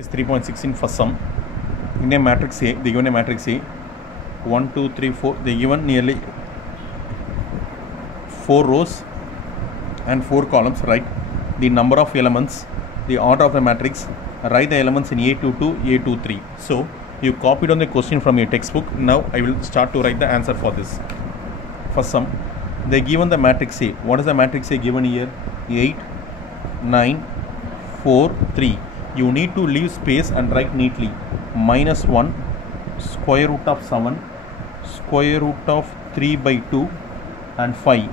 is 3.16 for sum. In a matrix A, they given a matrix A, 1, 2, 3, 4, they given nearly 4 rows and 4 columns. Write the number of elements, the order of the matrix, write the elements in A22, A23. So you copied on the question from your textbook. Now I will start to write the answer for this. For sum, they given the matrix A. What is the matrix A given here? 8, 9, 4, 3. You need to leave space and write neatly. -1, square root of 7, square root of 3 by 2 and 5.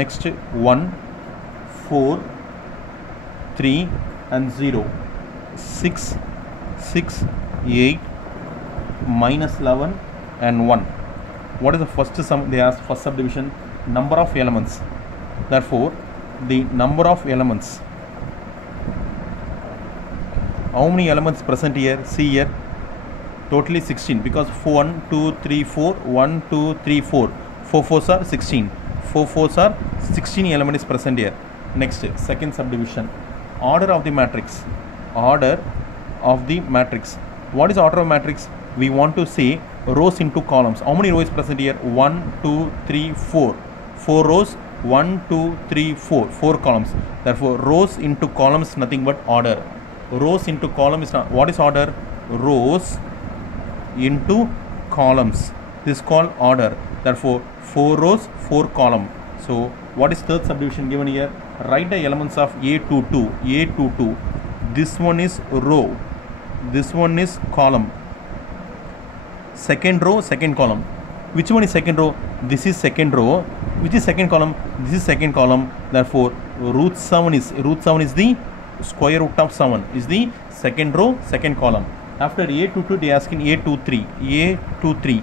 Next 1, 4, 3 and 0. 6, 6, 8, -11 and 1. What is the first sum? They asked first subdivision, number of elements. Therefore, the number of elements. How many elements present here? See here, totally 16, because 1, 2, 3, 4, 1, 2, 3, 4. 4 4s are 16. 4 4s are 16 element is present here. Next, second subdivision, order of the matrix. Order of the matrix. What is order of matrix? We want to say rows into columns. How many rows present here? 1, 2, 3, 4. 4 rows, 1, 2, 3, 4. 4 columns. Therefore, rows into columns nothing but order. Rows into column is not. What is order? Rows into columns. This is called order. Therefore, 4 rows, 4 column. So, what is third subdivision given here? Write the elements of A22. A22. This one is row. This one is column. Second row, second column. Which one is second row? This is second row. Which is second column? This is second column. Therefore, root 7 is the square root of 7 is the second row, second column. After A22, they ask in A23. A23.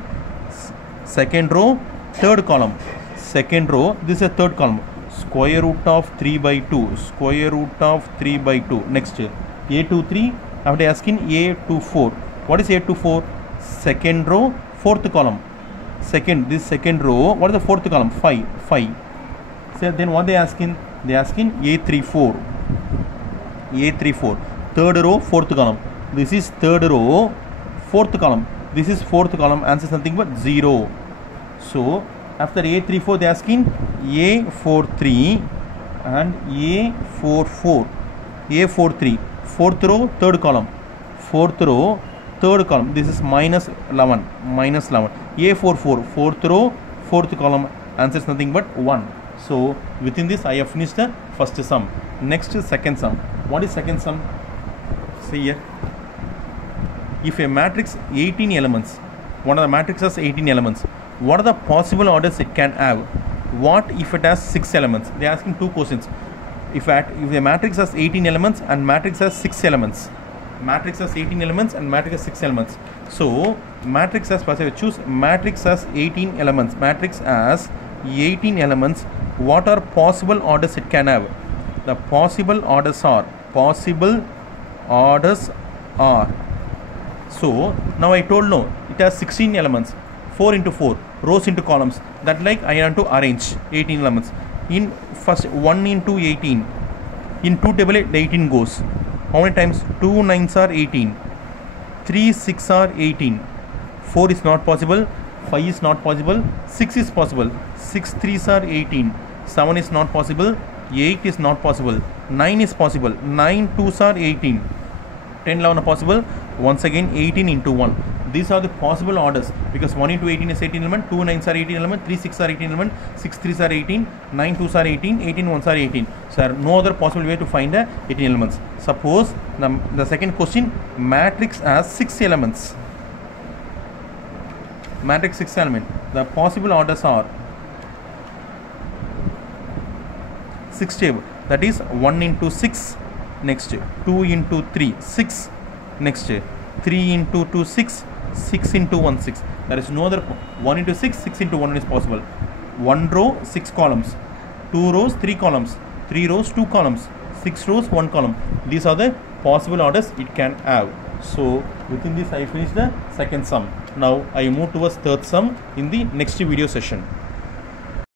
Second row, third column. Second row, this is a third column. Square root of 3 by 2. Square root of 3 by 2. Next, A23. After asking A24. What is A24? Second row, fourth column. This second row. What is the fourth column? 5. So then what they asking? They asking A34. A34. Third row, fourth column. This is third row, fourth column. This is fourth column. Answer something but 0. So after A34, they asking A43 and A44. A43. Fourth row, third column. Fourth row, third column. This is -11. A44. Fourth row, fourth column. Answer is nothing but 1. So within this, I have finished the first sum. Next is second sum. What is second sum? See here. If a matrix 18 elements, one of the matrix has 18 elements, what are the possible orders it can have? What if it has 6 elements? They are asking two questions. If a matrix has 18 elements and matrix has 6 elements, matrix has 18 elements and matrix has 6 elements. So matrix has, choose matrix has 18 elements. Matrix has 18 elements. What are possible orders it can have? The possible orders are. So now I told no, it has 16 elements. 4 into 4 rows into columns. That like I want to arrange 18 elements. In first 1 into 18. In 2 table 18 goes. How many times? 2 9s are 18. 3 6 are 18. 4 is not possible. 5 is not possible. 6 is possible. 6 3s are 18. 7 is not possible. 8 is not possible. 9 is possible. 9 2s are 18. 10 11 are possible. Once again 18 into 1. These are the possible orders, because 1 into 18 is 18 element, 2 9s are 18 element, 3 6 are 18 element, 6 3s are 18, 9 2s are 18, 18 1s are 18. So there are no other possible way to find the 18 elements. Suppose the second question, matrix has 6 elements. Matrix 6 element. The possible orders are 6 table. That is 1 into 6. Next 2 into 3, 6. Next 3 into 2, 6. 6 into 1, 6. There is no other. 1 into 6, 6 into 1 is possible. 1 row, 6 columns. 2 rows, 3 columns. 3 rows, 2 columns. 6 rows, 1 column. These are the possible orders it can have. So within this, I finish the second sum. Now I move towards third sum in the next video session.